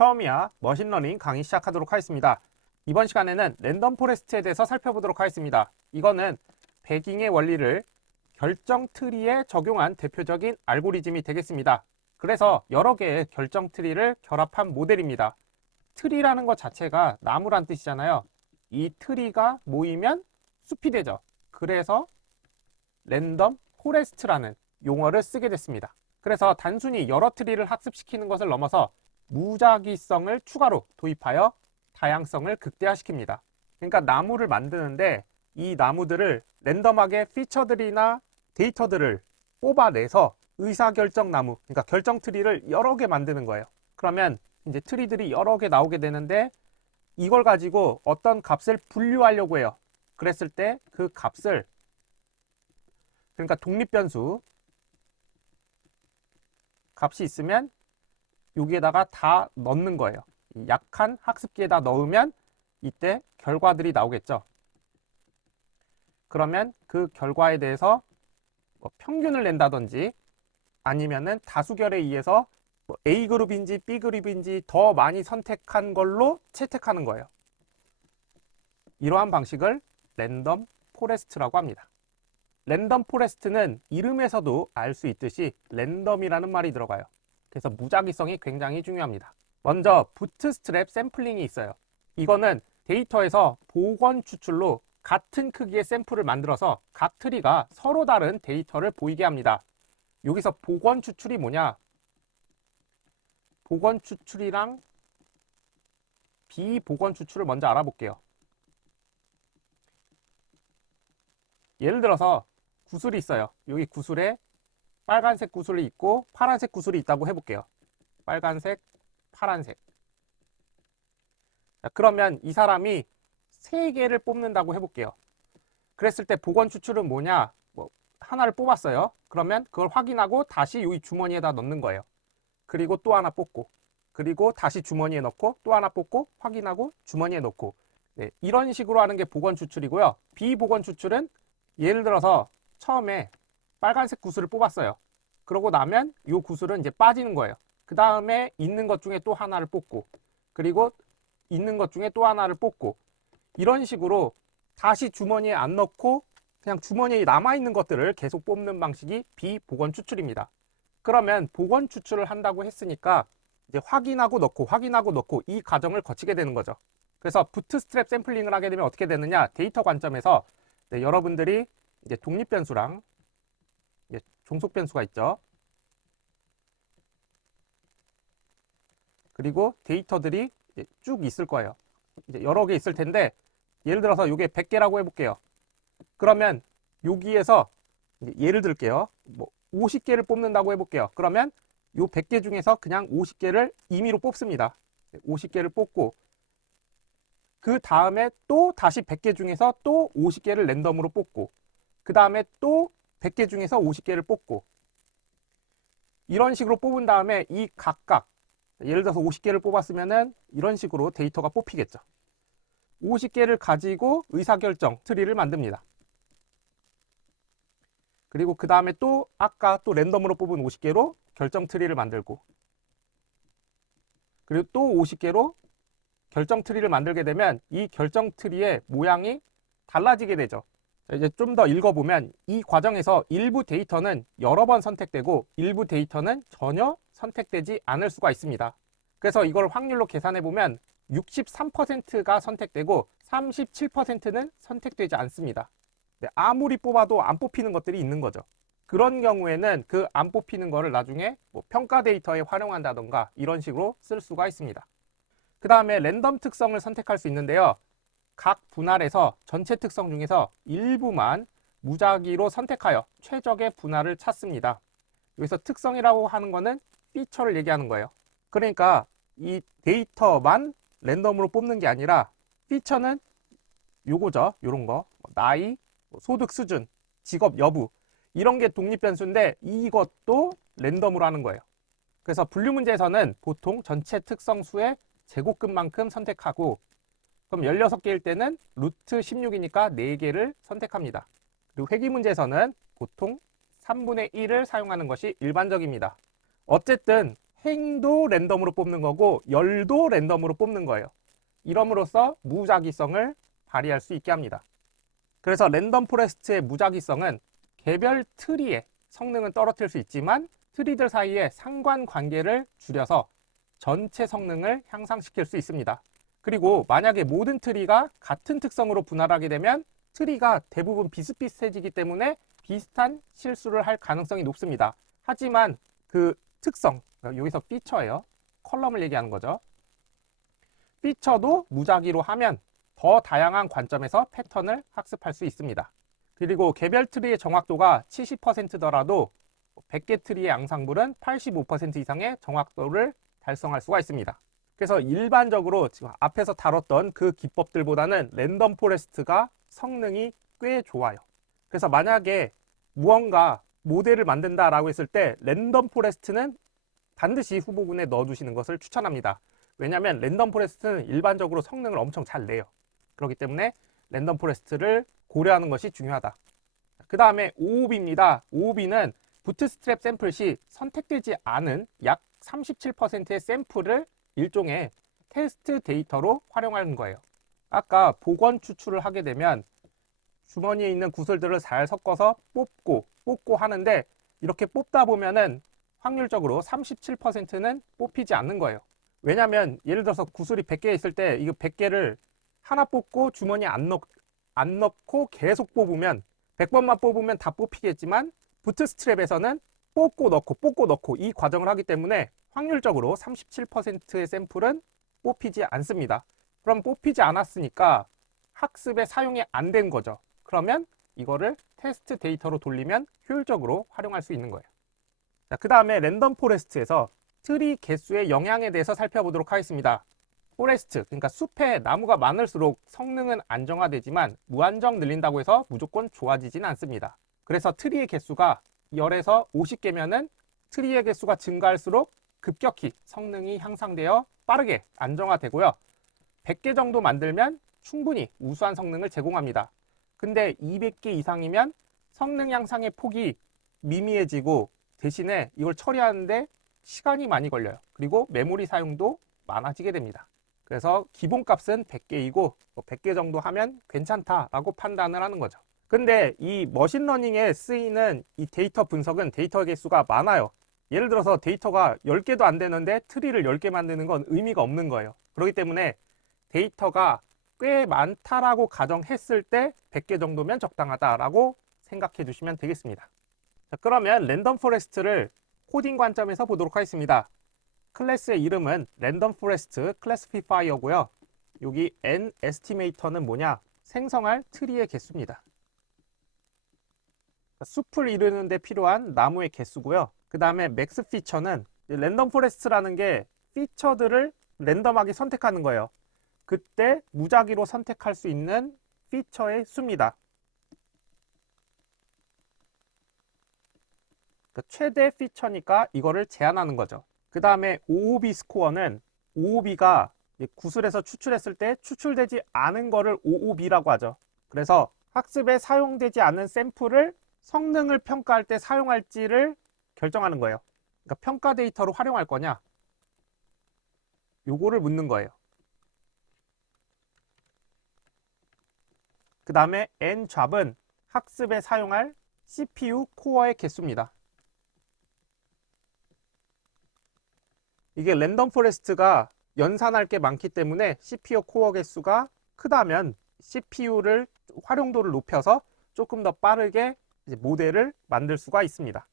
처음이야 머신러닝 강의 시작하도록 하겠습니다. 이번 시간에는 랜덤 포레스트에 대해서 살펴보도록 하겠습니다. 이거는 배깅의 원리를 결정 트리에 적용한 대표적인 알고리즘이 되겠습니다. 그래서 여러 개의 결정 트리를 결합한 모델입니다. 트리라는 것 자체가 나무란 뜻이잖아요. 이 트리가 모이면 숲이 되죠. 그래서 랜덤 포레스트라는 용어를 쓰게 됐습니다. 그래서 단순히 여러 트리를 학습시키는 것을 넘어서 무작위성을 추가로 도입하여 다양성을 극대화시킵니다. 그러니까 나무를 만드는데 이 나무들을 랜덤하게 피처들이나 데이터들을 뽑아내서 의사결정 나무, 그러니까 결정 트리를 여러 개 만드는 거예요. 그러면 이제 트리들이 여러 개 나오게 되는데 이걸 가지고 어떤 값을 분류하려고 해요. 그랬을 때 그 값을, 그러니까 독립변수 값이 있으면 여기에다가 다 넣는 거예요. 약한 학습기에다 넣으면 이때 결과들이 나오겠죠. 그러면 그 결과에 대해서 뭐 평균을 낸다든지 아니면은 다수결에 의해서 뭐 A그룹인지 B그룹인지 더 많이 선택한 걸로 채택하는 거예요. 이러한 방식을 랜덤 포레스트라고 합니다. 랜덤 포레스트는 이름에서도 알 수 있듯이 랜덤이라는 말이 들어가요. 그래서 무작위성이 굉장히 중요합니다. 먼저 부트스트랩 샘플링이 있어요. 이거는 데이터에서 복원 추출로 같은 크기의 샘플을 만들어서 각 트리가 서로 다른 데이터를 보이게 합니다. 여기서 복원 추출이 뭐냐? 복원 추출이랑 비복원 추출을 먼저 알아볼게요. 예를 들어서 구슬이 있어요. 여기 구슬에 빨간색 구슬이 있고 파란색 구슬이 있다고 해볼게요. 빨간색, 파란색. 자, 그러면 이 사람이 3개를 뽑는다고 해볼게요. 그랬을 때 복원 추출은 뭐냐? 하나를 뽑았어요. 그러면 그걸 확인하고 다시 여기 주머니에다 넣는 거예요. 그리고 또 하나 뽑고, 그리고 다시 주머니에 넣고 또 하나 뽑고 확인하고 주머니에 넣고, 네, 이런 식으로 하는 게 복원 추출이고요. 비복원 추출은 예를 들어서 처음에 빨간색 구슬을 뽑았어요. 그러고 나면 이 구슬은 이제 빠지는 거예요. 그 다음에 있는 것 중에 또 하나를 뽑고, 그리고 있는 것 중에 또 하나를 뽑고, 이런 식으로 다시 주머니에 안 넣고 그냥 주머니에 남아있는 것들을 계속 뽑는 방식이 비복원 추출입니다. 그러면 복원 추출을 한다고 했으니까 이제 확인하고 넣고 확인하고 넣고 이 과정을 거치게 되는 거죠. 그래서 부트스트랩 샘플링을 하게 되면 어떻게 되느냐? 데이터 관점에서 네, 여러분들이 이제 독립변수랑 이제 종속변수가 있죠. 그리고 데이터들이 쭉 있을 거예요. 이제 여러 개 있을 텐데 예를 들어서 이게 100개라고 해볼게요. 그러면 여기에서 예를 들게요. 뭐 50개를 뽑는다고 해볼게요. 그러면 이 100개 중에서 그냥 50개를 임의로 뽑습니다. 50개를 뽑고 그 다음에 또 다시 100개 중에서 또 50개를 랜덤으로 뽑고 그 다음에 또 100개 중에서 50개를 뽑고 이런 식으로 뽑은 다음에 이 각각 예를 들어서 50개를 뽑았으면은 이런 식으로 데이터가 뽑히겠죠. 50개를 가지고 의사결정 트리를 만듭니다. 그리고 그 다음에 또 아까 또 랜덤으로 뽑은 50개로 결정 트리를 만들고 그리고 또 50개로 결정 트리를 만들게 되면 이 결정 트리의 모양이 달라지게 되죠. 자, 이제 좀 더 읽어보면 이 과정에서 일부 데이터는 여러 번 선택되고 일부 데이터는 전혀 선택되지 않을 수가 있습니다. 그래서 이걸 확률로 계산해 보면 63%가 선택되고 37%는 선택되지 않습니다. 네, 아무리 뽑아도 안 뽑히는 것들이 있는 거죠. 그런 경우에는 그 안 뽑히는 거를 나중에 뭐 평가 데이터에 활용한다던가 이런 식으로 쓸 수가 있습니다. 그 다음에 랜덤 특성을 선택할 수 있는데요. 각 분할에서 전체 특성 중에서 일부만 무작위로 선택하여 최적의 분할을 찾습니다. 여기서 특성이라고 하는 거는 피처를 얘기하는 거예요. 그러니까 이 데이터만 랜덤으로 뽑는 게 아니라 피처는 요거죠. 요런 거. 나이, 소득 수준, 직업 여부 이런 게 독립변수인데 이것도 랜덤으로 하는 거예요. 그래서 분류 문제에서는 보통 전체 특성 수의 제곱근만큼 선택하고 그럼 16개일 때는 루트 16이니까 4개를 선택합니다. 그리고 회귀 문제에서는 보통 3분의 1을 사용하는 것이 일반적입니다. 어쨌든 행도 랜덤으로 뽑는 거고 열도 랜덤으로 뽑는 거예요. 이럼으로써 무작위성을 발휘할 수 있게 합니다. 그래서 랜덤 포레스트의 무작위성은 개별 트리의 성능은 떨어뜨릴 수 있지만 트리들 사이의 상관관계를 줄여서 전체 성능을 향상시킬 수 있습니다. 그리고 만약에 모든 트리가 같은 특성으로 분할하게 되면 트리가 대부분 비슷비슷해지기 때문에 비슷한 실수를 할 가능성이 높습니다. 하지만 그 특성, 여기서 피처예요. 컬럼을 얘기하는 거죠. 피처도 무작위로 하면 더 다양한 관점에서 패턴을 학습할 수 있습니다. 그리고 개별 트리의 정확도가 70%더라도 100개 트리의 양상불은 85% 이상의 정확도를 달성할 수가 있습니다. 그래서 일반적으로 지금 앞에서 다뤘던 그 기법들보다는 랜덤 포레스트가 성능이 꽤 좋아요. 그래서 만약에 무언가 모델을 만든다라고 했을 때 랜덤 포레스트는 반드시 후보군에 넣어두시는 것을 추천합니다. 왜냐하면 랜덤 포레스트는 일반적으로 성능을 엄청 잘 내요. 그렇기 때문에 랜덤 포레스트를 고려하는 것이 중요하다. 그 다음에 OOB입니다. OOB는 부트스트랩 샘플 시 선택되지 않은 약 37%의 샘플을 일종의 테스트 데이터로 활용하는 거예요. 아까 복원 추출을 하게 되면 주머니에 있는 구슬들을 잘 섞어서 뽑고 하는데 이렇게 뽑다 보면은 확률적으로 37%는 뽑히지 않는 거예요. 왜냐하면 예를 들어서 구슬이 100개 있을 때 이거 100개를 하나 뽑고 주머니에 안 넣고 계속 뽑으면 100번만 뽑으면 다 뽑히겠지만 부트스트랩에서는 뽑고 넣고 이 과정을 하기 때문에 확률적으로 37%의 샘플은 뽑히지 않습니다. 그럼 뽑히지 않았으니까 학습에 사용이 안 된 거죠. 그러면 이거를 테스트 데이터로 돌리면 효율적으로 활용할 수 있는 거예요. 자, 그 다음에 랜덤 포레스트에서 트리 개수의 영향에 대해서 살펴보도록 하겠습니다. 포레스트, 그러니까 숲에 나무가 많을수록 성능은 안정화되지만 무한정 늘린다고 해서 무조건 좋아지진 않습니다. 그래서 트리의 개수가 10에서 50개면은 트리의 개수가 증가할수록 급격히 성능이 향상되어 빠르게 안정화되고요. 100개 정도 만들면 충분히 우수한 성능을 제공합니다. 근데 200개 이상이면 성능 향상의 폭이 미미해지고 대신에 이걸 처리하는데 시간이 많이 걸려요. 그리고 메모리 사용도 많아지게 됩니다. 그래서 기본값은 100개이고 100개 정도 하면 괜찮다라고 판단을 하는 거죠. 근데 이 머신러닝에 쓰이는 이 데이터 분석은 데이터 개수가 많아요. 예를 들어서 데이터가 10개도 안 되는데 트리를 10개 만드는 건 의미가 없는 거예요. 그렇기 때문에 데이터가 꽤 많다라고 가정했을 때 100개 정도면 적당하다라고 생각해 주시면 되겠습니다. 자, 그러면 랜덤 포레스트를 코딩 관점에서 보도록 하겠습니다. 클래스의 이름은 랜덤 포레스트 클래시피파이어고요. 여기 n 에스티메이터는 뭐냐? 생성할 트리의 개수입니다. 숲을 이루는 데 필요한 나무의 개수고요. 그 다음에 맥스 피처는 랜덤 포레스트라는 게 피처들을 랜덤하게 선택하는 거예요. 그때 무작위로 선택할 수 있는 피처의 수입니다. 그러니까 최대 피처니까 이거를 제한하는 거죠. 그 다음에 OOB 스코어는 OOB가 구슬에서 추출했을 때 추출되지 않은 거를 OOB라고 하죠. 그래서 학습에 사용되지 않은 샘플을 성능을 평가할 때 사용할지를 결정하는 거예요. 그러니까 평가 데이터로 활용할 거냐? 요거를 묻는 거예요. 그 다음에 n잡은 학습에 사용할 CPU 코어의 개수입니다. 이게 랜덤 포레스트가 연산할 게 많기 때문에 CPU 코어 개수가 크다면 CPU를 활용도를 높여서 조금 더 빠르게 이제 모델을 만들 수가 있습니다.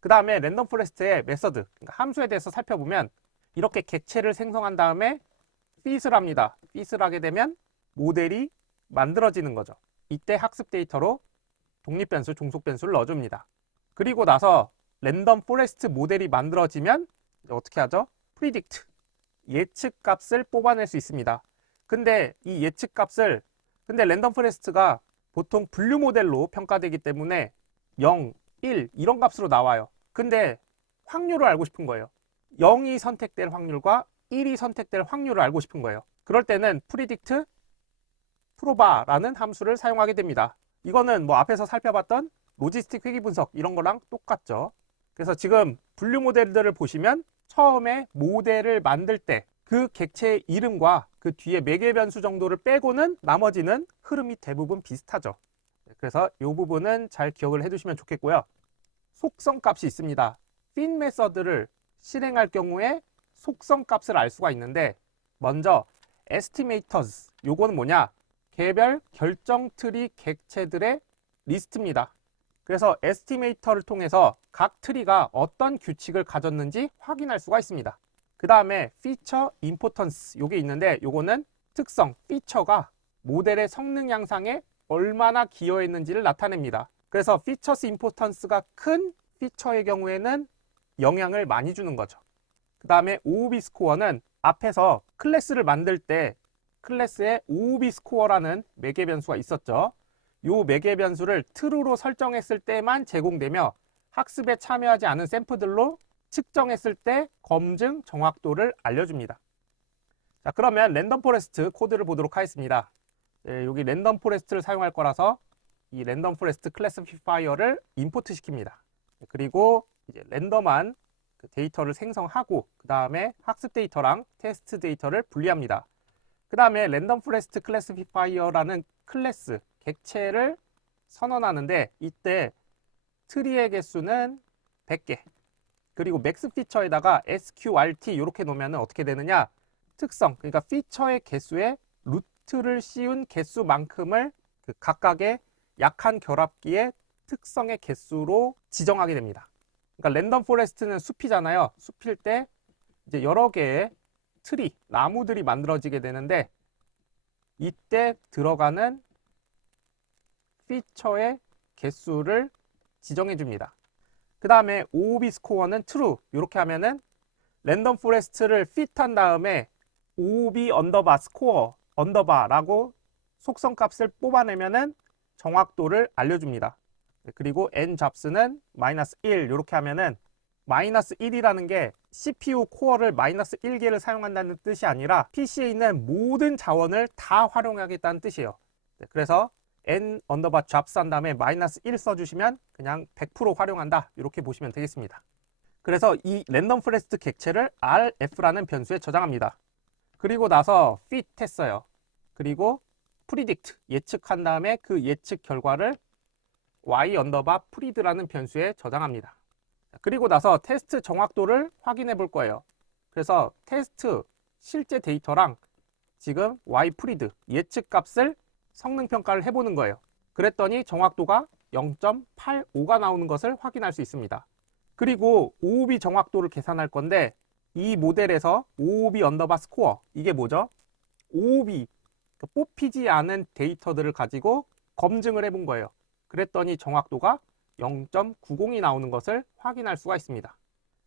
그 다음에 랜덤 포레스트의 메서드, 그러니까 함수에 대해서 살펴보면 이렇게 객체를 생성한 다음에 fit을 합니다. fit을 하게 되면 모델이 만들어지는 거죠. 이때 학습 데이터로 독립변수, 종속변수를 넣어줍니다. 그리고 나서 랜덤 포레스트 모델이 만들어지면 어떻게 하죠? predict, 예측 값을 뽑아낼 수 있습니다. 근데 이 예측 값을 랜덤 포레스트가 보통 분류 모델로 평가되기 때문에 0, 1 이런 값으로 나와요. 근데 확률을 알고 싶은 거예요. 0이 선택될 확률과 1이 선택될 확률을 알고 싶은 거예요. 그럴 때는 predict proba라는 함수를 사용하게 됩니다. 이거는 뭐 앞에서 살펴봤던 로지스틱 회귀 분석 이런 거랑 똑같죠. 그래서 지금 분류 모델들을 보시면 처음에 모델을 만들 때 그 객체의 이름과 그 뒤에 매개 변수 정도를 빼고는 나머지는 흐름이 대부분 비슷하죠. 그래서 이 부분은 잘 기억을 해두시면 좋겠고요. 속성 값이 있습니다. fin 메서드를 실행할 경우에 속성 값을 알 수가 있는데, 먼저 estimators, 요거는 뭐냐? 개별 결정 트리 객체들의 리스트입니다. 그래서 에스티메이터를 통해서 각 트리가 어떤 규칙을 가졌는지 확인할 수가 있습니다. 그 다음에 feature importance, 요게 있는데 요거는 특성, 피처가 모델의 성능 향상에 얼마나 기여했는지를 나타냅니다. 그래서 features importance가 큰 피처의 경우에는 영향을 많이 주는 거죠. 그 다음에 OOB 스코어는 앞에서 클래스를 만들 때 클래스에 OOB 스코어라는 매개 변수가 있었죠. 이 매개 변수를 true로 설정했을 때만 제공되며 학습에 참여하지 않은 샘플들로 측정했을 때 검증 정확도를 알려줍니다. 자, 그러면 랜덤 포레스트 코드를 보도록 하겠습니다. 여기 랜덤 포레스트를 사용할 거라서 이 랜덤 포레스트 클래시파이어를 임포트 시킵니다. 그리고 이제 랜덤한 그 데이터를 생성하고 그 다음에 학습 데이터랑 테스트 데이터를 분리합니다. 그 다음에 랜덤 포레스트 클래시파이어라는 클래스 객체를 선언하는데, 이때 트리의 개수는 100개, 그리고 맥스 피처에다가 sqrt 이렇게 놓으면 어떻게 되느냐, 특성, 그러니까 피처의 개수에 루트를 씌운 개수만큼을 그 각각의 약한 결합기의 특성의 개수로 지정하게 됩니다. 그러니까 랜덤 포레스트는 숲이잖아요. 숲일 때 이제 여러 개의 트리, 나무들이 만들어지게 되는데, 이때 들어가는 피처의 개수를 지정해 줍니다. 그 다음에 OOB 스코어는 true, 이렇게 하면은 랜덤 포레스트를 fit한 다음에 OOB 언더바 스코어 언더바라고 속성 값을 뽑아내면은 정확도를 알려줍니다. 그리고 n 잡스는 -1, 이렇게 하면은 -1이라는 게 CPU 코어를 -1개를 사용한다는 뜻이 아니라 PC에 있는 모든 자원을 다 활용하겠다는 뜻이에요. 그래서 n 언더바 잡스 한 다음에 -1 써주시면 그냥 100% 활용한다, 이렇게 보시면 되겠습니다. 그래서 이 랜덤 포레스트 객체를 rf라는 변수에 저장합니다. 그리고 나서 fit 했어요. 그리고 predict, 예측한 다음에 그 예측 결과를 y 언더바 pred라는 변수에 저장합니다. 그리고 나서 테스트 정확도를 확인해 볼 거예요. 그래서 테스트 실제 데이터랑 지금 y pred 예측 값을 성능 평가를 해보는 거예요. 그랬더니 정확도가 0.85가 나오는 것을 확인할 수 있습니다. 그리고 OOB 정확도를 계산할 건데, 이 모델에서 OOB 언더바 스코어, 이게 뭐죠? OOB, 뽑히지 않은 데이터들을 가지고 검증을 해본 거예요. 그랬더니 정확도가 0.90이 나오는 것을 확인할 수가 있습니다.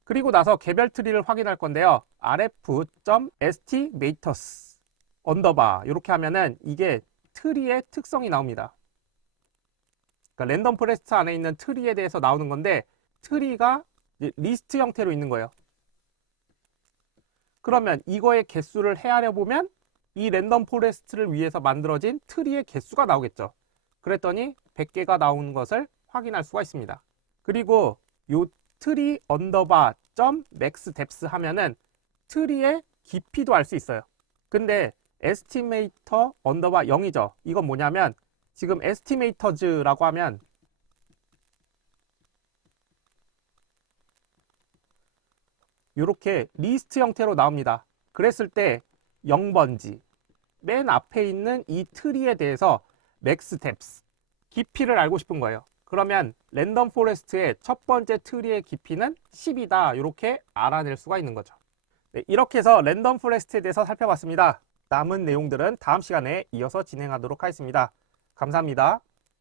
그리고 나서 개별 트리를 확인할 건데요. rf.estimators 언더바 이렇게 하면은 이게 트리의 특성이 나옵니다. 그러니까 랜덤 포레스트 안에 있는 트리에 대해서 나오는 건데, 트리가 리스트 형태로 있는 거예요. 그러면 이거의 개수를 헤아려 보면 이 랜덤 포레스트를 위해서 만들어진 트리의 개수가 나오겠죠. 그랬더니 100개가 나오는 것을 확인할 수가 있습니다. 그리고 요 트리 언더바 점 맥스 뎁스 하면은 트리의 깊이도 알 수 있어요. 근데 에스티메이터 언더바 0이죠. 이건 뭐냐면 지금 에스티메이터즈라고 하면 이렇게 리스트 형태로 나옵니다. 그랬을 때 0번지 맨 앞에 있는 이 트리에 대해서 맥스 뎁스 깊이를 알고 싶은 거예요. 그러면 랜덤 포레스트의 첫 번째 트리의 깊이는 10이다. 이렇게 알아낼 수가 있는 거죠. 네, 이렇게 해서 랜덤 포레스트에 대해서 살펴봤습니다. 남은 내용들은 다음 시간에 이어서 진행하도록 하겠습니다. 감사합니다.